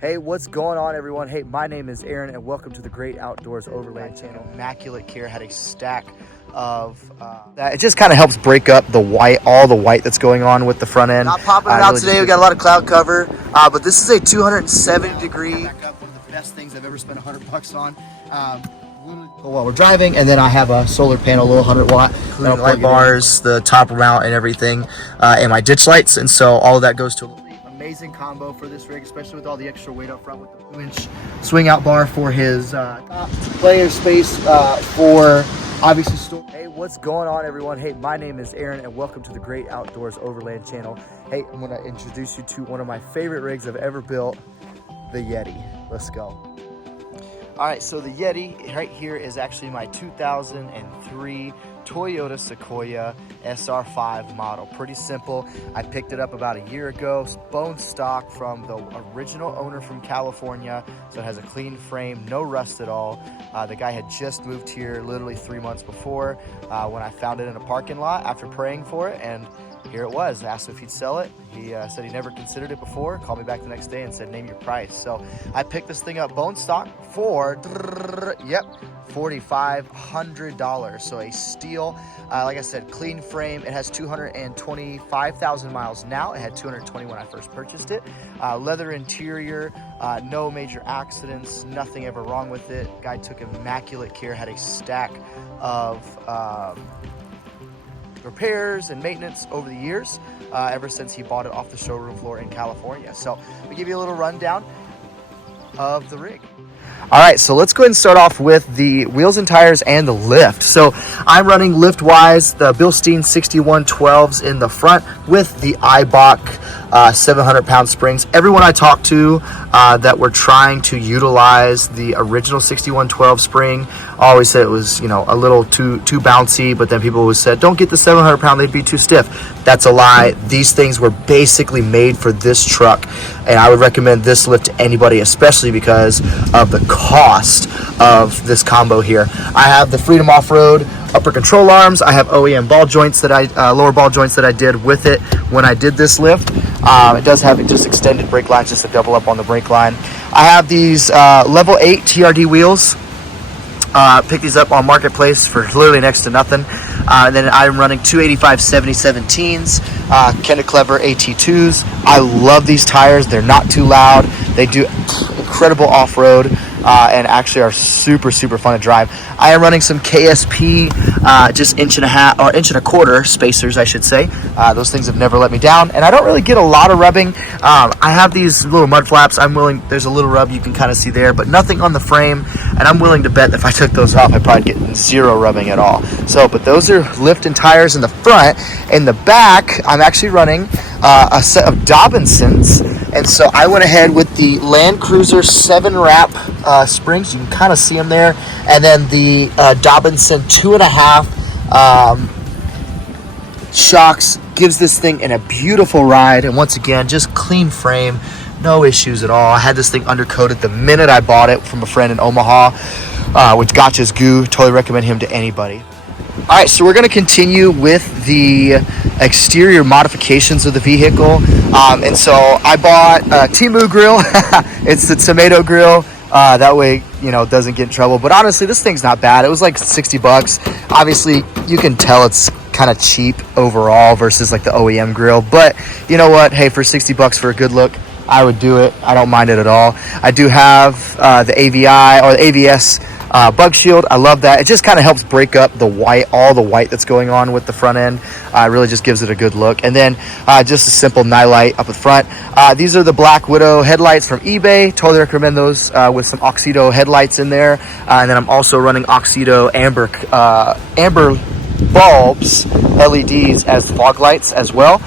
Hey, what's going on, everyone? Hey, my name is Aaron, and welcome to the Great Outdoors Overland channel. Immaculate care had a stack of that. It just kind of helps break up the white, all the white that's going on with the front end. Not popping it out today. We got a lot of cloud cover, but this is a 270 degree. One of the best things I've ever spent $100 on. While we're driving, and then I have a solar panel, a little 100-watt, including light bars, the top mount, and everything, and my ditch lights, and so all of that goes to amazing combo for this rig, especially with all the extra weight up front with the 2-inch swing out bar for his player space for obviously store. Hey, what's going on, everyone? Hey, my name is Aaron, and welcome to the Great Outdoors Overland channel. Hey, I'm going to introduce you to one of my favorite rigs I've ever built, the Yeti. Let's go. All right, so the Yeti right here is actually my 2003 Toyota Sequoia SR5 model. Pretty simple. I picked it up about a year ago, bone stock from the original owner from California. So it has a clean frame, no rust at all. The guy had just moved here literally 3 months before when I found it in a parking lot after praying for it, and here it was. I asked him if he'd sell it. He said he never considered it before, called me back the next day and said, name your price. So I picked this thing up bone stock for, $4,500. So a steal. Like I said, clean frame. It has 225,000 miles now. It had 220 when I first purchased it. Leather interior, no major accidents, nothing ever wrong with it. Guy took immaculate care, had a stack of repairs and maintenance over the years, ever since he bought it off the showroom floor in California. So we give you a little rundown of the rig. All right, so let's go ahead and start off with the wheels and tires and the lift. So I'm running lift-wise the Bilstein 6112s in the front with the Eibach 700-pound springs. Everyone I talked to that were trying to utilize the original 6112 spring always said it was, a little too bouncy, but then people always said, don't get the 700-pound, they'd be too stiff. That's a lie. These things were basically made for this truck, and I would recommend this lift to anybody, especially because of the cost of this combo here. I have the Freedom Off-Road upper control arms. I have OEM ball joints that lower ball joints that I did with it when I did this lift. It does have just extended brake lines just to double up on the brake line. I have these level 8 TRD wheels. Pick these up on Marketplace for literally next to nothing. And then I'm running 285/70/17s, Kenda Clever AT2s. I love these tires. They're not too loud. They do incredible off-road and actually are super fun to drive. I am running some KSP, just 1.5 inch and a quarter spacers, I should say. Those things have never let me down, and I don't really get a lot of rubbing. I have these little mud flaps. There's a little rub you can kind of see there, but nothing on the frame, and I'm willing to bet that if I took those off, I'd probably get zero rubbing at all. So, but those are lift and tires in the front. In the back, I'm actually running a set of Dobinsons, and so I went ahead with the Land Cruiser 7-wrap springs. You can kind of see them there, and then the Dobinson 2.5 shocks gives this thing in a beautiful ride. And once again, just clean frame, no issues at all. I had this thing undercoated the minute I bought it from a friend in Omaha, which Gotcha's Goo. Totally recommend him to anybody. All right, so we're going to continue with the exterior modifications of the vehicle. And so I bought a Temu grill. It's the tomato grill. That way, it doesn't get in trouble. But honestly, this thing's not bad. It was like $60. Obviously, you can tell it's kind of cheap overall versus like the OEM grill. But you know what? Hey, for $60 for a good look, I would do it. I don't mind it at all. I do have the AVI or the AVS bug shield. I love that. It just kind of helps break up the white, all the white that's going on with the front end. It really just gives it a good look. And then just a simple nightlight up at front. These are the Black Widow headlights from eBay. Totally recommend those with some Oxido headlights in there. And then I'm also running Oxido amber bulbs, LEDs as fog lights as well.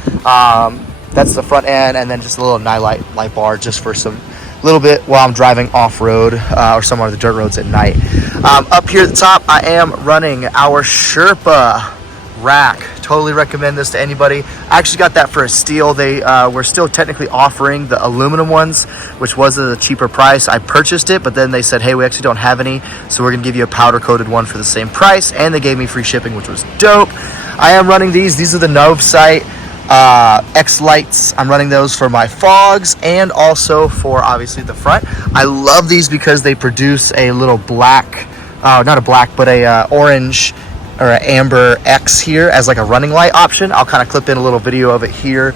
That's the front end, and then just a little nightlight light bar just for some little bit while I'm driving off-road or somewhere on the dirt roads at night. Up here at the top, I am running our Sherpa rack. Totally recommend this to anybody. I actually got that for a steal. They were still technically offering the aluminum ones, which was at a cheaper price. I purchased it, but then they said, hey, we actually don't have any, so we're gonna give you a powder coated one for the same price, and they gave me free shipping, which was dope. I am running these. These are the Novesight X lights. I'm running those for my fogs and also for obviously the front. I love these because they produce a little black, not a black, but a orange or an amber X here as like a running light option. I'll kind of clip in a little video of it here.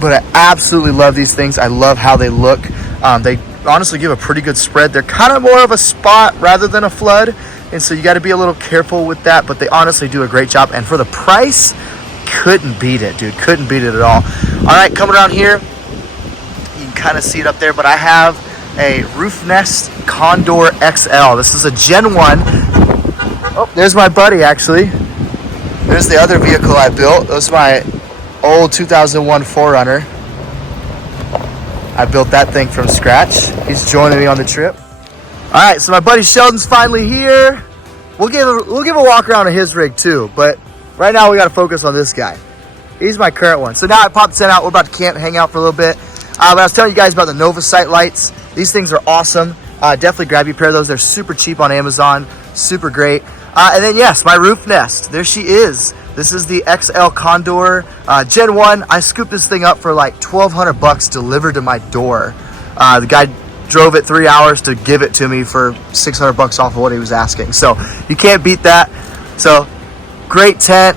But I absolutely love these things. I love how they look. They honestly give a pretty good spread. They're kind of more of a spot rather than a flood, and so you got to be a little careful with that, but they honestly do a great job. And for the price, couldn't beat it, dude. Couldn't beat it at all. All right, coming around here, you can kind of see it up there, but I have a Roof Nest Condor XL. This is a Gen 1. Oh, there's my buddy, actually. There's the other vehicle I built. That's my old 2001 4Runner. I built that thing from scratch. He's joining me on the trip. All right, so my buddy Sheldon's finally here. We'll give a walk around of his rig too, but right now we got to focus on this guy. He's my current one. So now I popped the tent out. We're about to camp, hang out for a little bit. But I was telling you guys about the Nova Sight lights. These things are awesome. Definitely grab you a pair of those. They're super cheap on Amazon. Super great. And then yes, my Roof Nest. There she is. This is the XL Condor Gen 1. I scooped this thing up for like $1,200 delivered to my door. The guy drove it 3 hours to give it to me for $600 off of what he was asking. So you can't beat that. So great tent,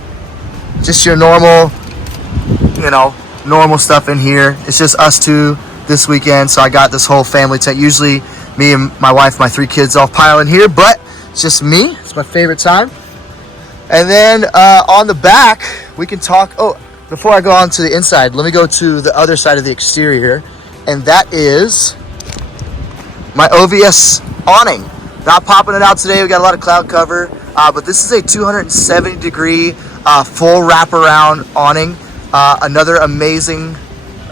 just your normal, normal stuff in here. It's just us two this weekend. So I got this whole family tent. Usually me and my wife, my 3 kids all pile in here, but it's just me. It's my favorite time. And then on the back, we can talk. Oh, before I go on to the inside, let me go to the other side of the exterior. And that is my OVS awning. Not popping it out today. We got a lot of cloud cover. But this is a 270 degree full wraparound awning. Another amazing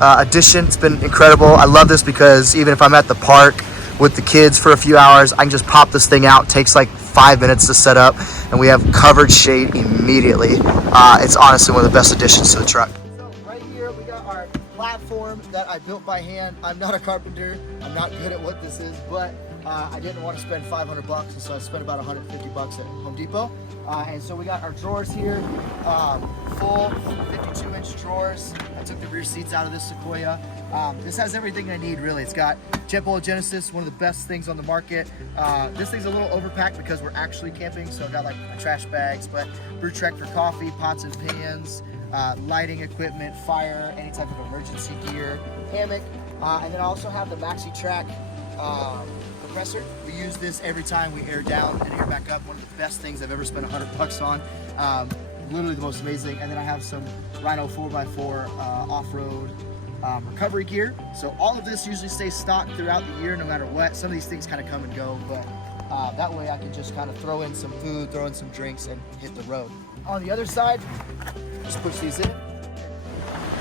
addition. It's been incredible. I love this because even if I'm at the park with the kids for a few hours, I can just pop this thing out. It takes like 5 minutes to set up, and we have covered shade immediately. It's honestly one of the best additions to the truck. So right here we got our platform that I built by hand. I'm not a carpenter. I'm not good at what this is, but I didn't want to spend $500, and so I spent about $150 at Home Depot. And so we got our drawers here, full 52-inch drawers. I took the rear seats out of this Sequoia. This has everything I need, really. It's got JetBoil Genesis, one of the best things on the market. This thing's a little overpacked because we're actually camping, so I got like trash bags, but Brew Trek for coffee, pots and pans, lighting equipment, fire, any type of emergency gear, hammock, and then I also have the Maxi Track compressor. We use this every time we air down and air back up. One of the best things I've ever spent $100 on. Literally the most amazing. And then I have some Rhino 4x4 off-road recovery gear. So all of this usually stays stocked throughout the year no matter what. Some of these things kind of come and go, but that way I can just kind of throw in some food, throw in some drinks, and hit the road. On the other side, just push these in.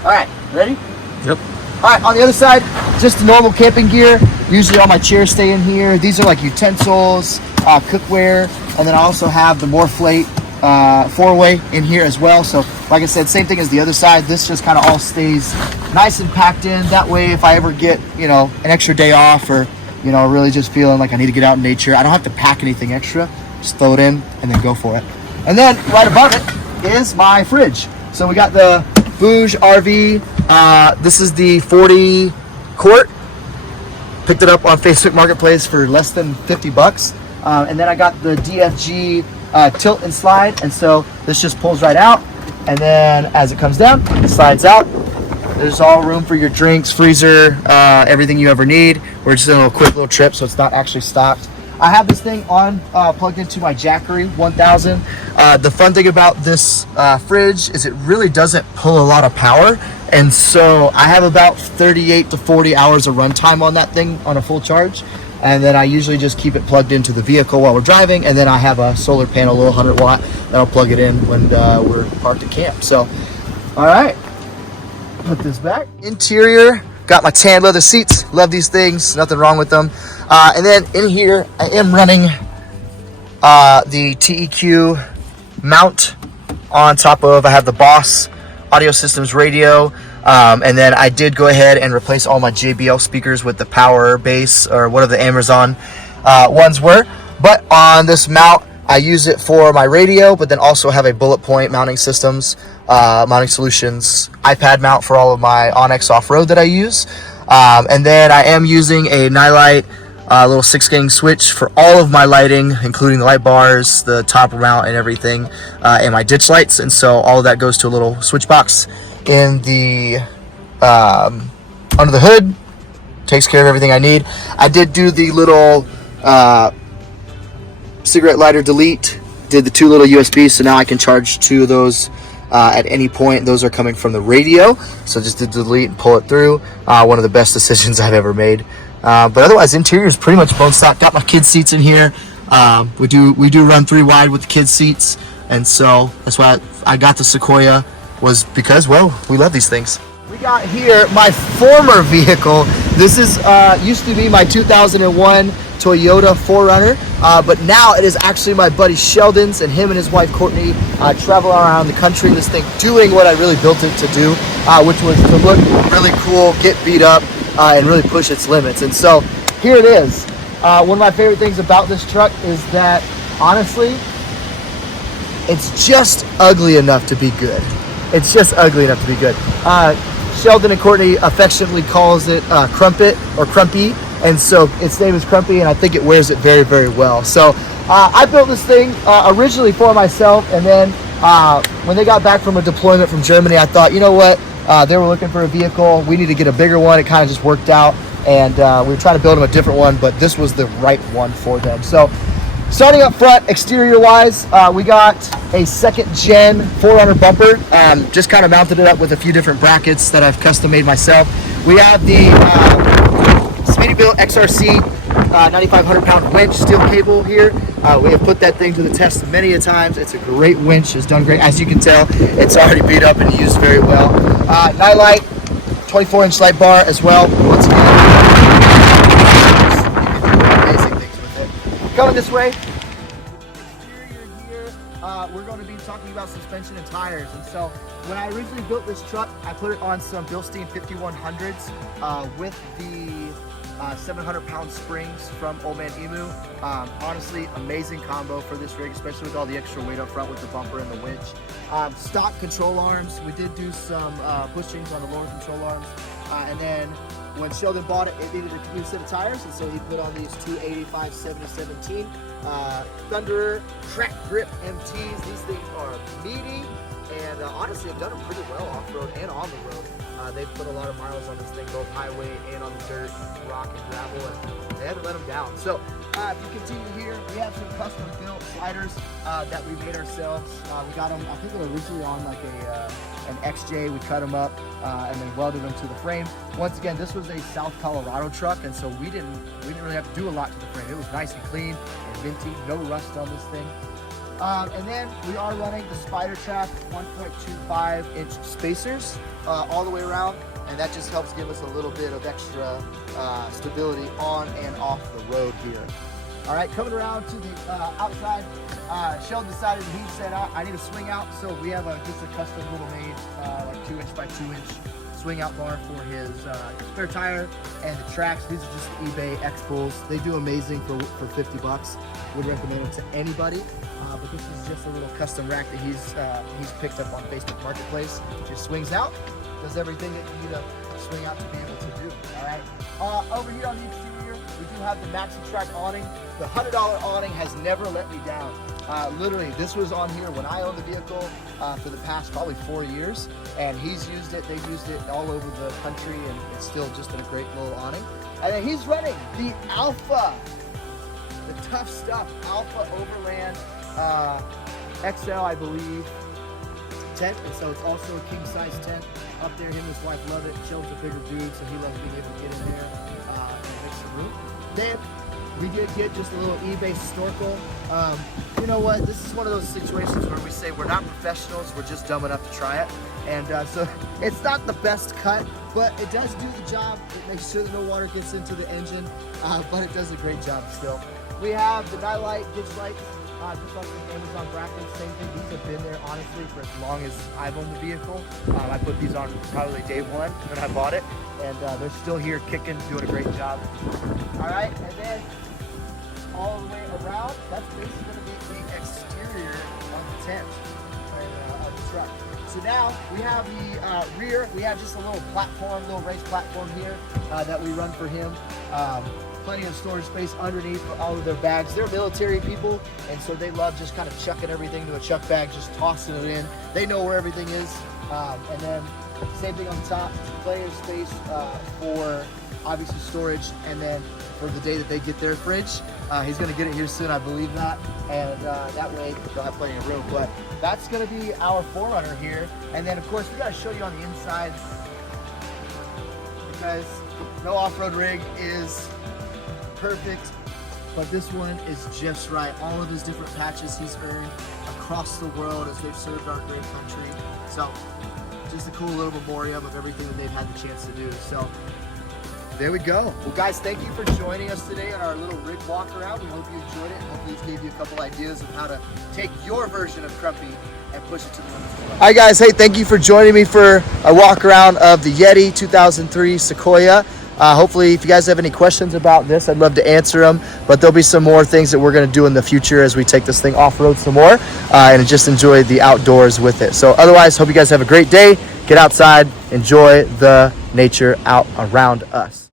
All right, ready? Yep. All right, on the other side, just the normal camping gear. Usually all my chairs stay in here. These are like utensils, cookware, and then I also have the Morphlate 4-way in here as well. So like I said, same thing as the other side. This just kind of all stays nice and packed in. That way, if I ever get, an extra day off or, really just feeling like I need to get out in nature, I don't have to pack anything extra. Just throw it in and then go for it. And then right above it is my fridge. So we got the Bouge RV. This is the 40 quart. Picked it up on Facebook Marketplace for less than $50. And then I got the DFG tilt and slide. And so this just pulls right out. And then as it comes down, it slides out. There's all room for your drinks, freezer, everything you ever need. We're just doing a quick little trip, so it's not actually stocked. I have this thing on plugged into my Jackery 1000. The fun thing about this fridge is it really doesn't pull a lot of power. And so I have about 38 to 40 hours of runtime on that thing on a full charge. And then I usually just keep it plugged into the vehicle while we're driving. And then I have a solar panel, a little 100 watt, that'll plug it in when we're parked at camp. So, all right, put this back. Interior, got my tan leather seats. Love these things, nothing wrong with them. And then in here, I am running the TEQ mount on top of, I have the Boss Audio Systems radio. And then I did go ahead and replace all my JBL speakers with the Power Bass or whatever the Amazon ones were. But on this mount, I use it for my radio, but then also have a bullet point mounting systems, mounting solutions, iPad mount for all of my Onyx off-road that I use. And then I am using a Nightlight little 6-gang switch for all of my lighting, including the light bars, the top mount and everything, and my ditch lights. And so all of that goes to a little switch box in the under the hood. Takes care of everything I need. I did do the little cigarette lighter delete, did the 2 little USBs, so now I can charge 2 of those at any point. Those are coming from the radio, so just did delete and pull it through. One of the best decisions I've ever made. But otherwise, interior is pretty much bone stock. Got my kids seats in here. We do run 3 wide with the kids seats, and so that's why I got the Sequoia, was because, well, we love these things. We got here my former vehicle. This is used to be my 2001 Toyota 4Runner, but now it is actually my buddy Sheldon's, and him and his wife Courtney travel around the country in this thing, doing what I really built it to do, which was to look really cool, get beat up, and really push its limits. And so here it is. One of my favorite things about this truck is that, honestly, it's just ugly enough to be good. It's just ugly enough to be good. Sheldon and Courtney affectionately calls it Crumpet or Crumpy, and so its name is Crumpy, and I think it wears it very, very well. So I built this thing originally for myself, and then when they got back from a deployment from Germany, I thought, you know what, they were looking for a vehicle, we need to get a bigger one. It kind of just worked out, and we were trying to build them a different one, but this was the right one for them. So starting up front, exterior wise, we got a 2nd gen 4Runner bumper. Just kind of mounted it up with a few different brackets that I've custom made myself. We have the Speedybilt XRC 9,500 pound winch steel cable here. We have put that thing to the test many a times. It's a great winch. It's done great. As you can tell, it's already beat up and used very well. Nightlight 24-inch light bar as well. Once again, amazing things with it. Coming this way, exterior here, we're going to be talking about suspension and tires. And so when I originally built this truck, I put it on some Bilstein 5100s with the 700-pound springs from Old Man Emu. Honestly, amazing combo for this rig, especially with all the extra weight up front with the bumper and the winch. Stock control arms. We did do some bushings on the lower control arms. And then when Sheldon bought it, it needed a new set of tires, and so he put on these 285 7017 Thunderer track grip MTs. These things are meaty, and honestly, have done them pretty well off-road and on the road. They've put a lot of miles on this thing, both highway and on the dirt, rock and gravel, and they haven't let them down. So if you continue here, we have some custom built sliders that we made ourselves. We got them, I think they were originally on like an XJ. We cut them up and then welded them to the frame. Once again, this was a South Colorado truck, and so we didn't really have to do a lot to the frame. It was nice and clean and minty, no rust on this thing. And then we are running the Spider Track 1.25 inch spacers all the way around, and that just helps give us a little bit of extra stability on and off the road here. All right, coming around to the outside, Sheldon decided, he said, I need a swing out, so we have just a custom little made like 2-inch by 2-inch swing out bar for his spare tire and the tracks. These are just eBay X-Pulls. They do amazing for $50. Would recommend it to anybody. But this is just a little custom rack that he's picked up on Facebook Marketplace. It just swings out, does everything that you need to swing out to be able to do. All right. Over here on the exterior, we do have the Maxi Track awning. The $100 awning has never let me down. Literally, this was on here when I owned the vehicle for the past probably 4 years, and he's used it. They've used it all over the country, and it's still just been a great little awning. And then he's running the Alpha, the Tough Stuff Alpha Overland XL, I believe, tent, and so it's also a king-size tent up there. Him and his wife love it. Sheldon's a bigger dude, so he loves being able to get in there and make some room. Then we did get just a little eBay snorkel. You know what? This is one of those situations where we say we're not professionals, we're just dumb enough to try it. And so it's not the best cut, but it does do the job. It makes sure that no water gets into the engine, but it does a great job still. We have the Nightlight ditch lights, just like the Amazon brackets, same thing. These have been there, honestly, for as long as I've owned the vehicle. I put these on probably day one when I bought it, and they're still here kicking, doing a great job. All right, and then all the way around. That's basically going to be the exterior of the tent of the truck. So now we have the rear. We have just a little platform, little race platform here that we run for him. Plenty of storage space underneath for all of their bags. They're military people, and so they love just kind of chucking everything to a chuck bag, just tossing it in. They know where everything is. And then same thing on top, plenty of space for obviously storage, and then for the day that they get their fridge. He's going to get it here soon, I believe that, and that way they'll have plenty of room. But that's going to be our 4Runner here, and then of course we got to show you on the inside, because no off-road rig is perfect, but this one is just right. All of his different patches he's earned across the world as they've served our great country. So just a cool little memoriam of everything that they've had the chance to do. So there we go. Well, guys, thank you for joining us today on our little rig walk around. We hope you enjoyed it. Hopefully this gave you a couple ideas of how to take your version of Crumpy and push it to the limits. All right, guys. Hey, thank you for joining me for a walk around of the Yeti 2003 Sequoia. Hopefully, if you guys have any questions about this, I'd love to answer them. But there'll be some more things that we're going to do in the future as we take this thing off-road some more and just enjoy the outdoors with it. So otherwise, hope you guys have a great day. Get outside, enjoy the nature out around us.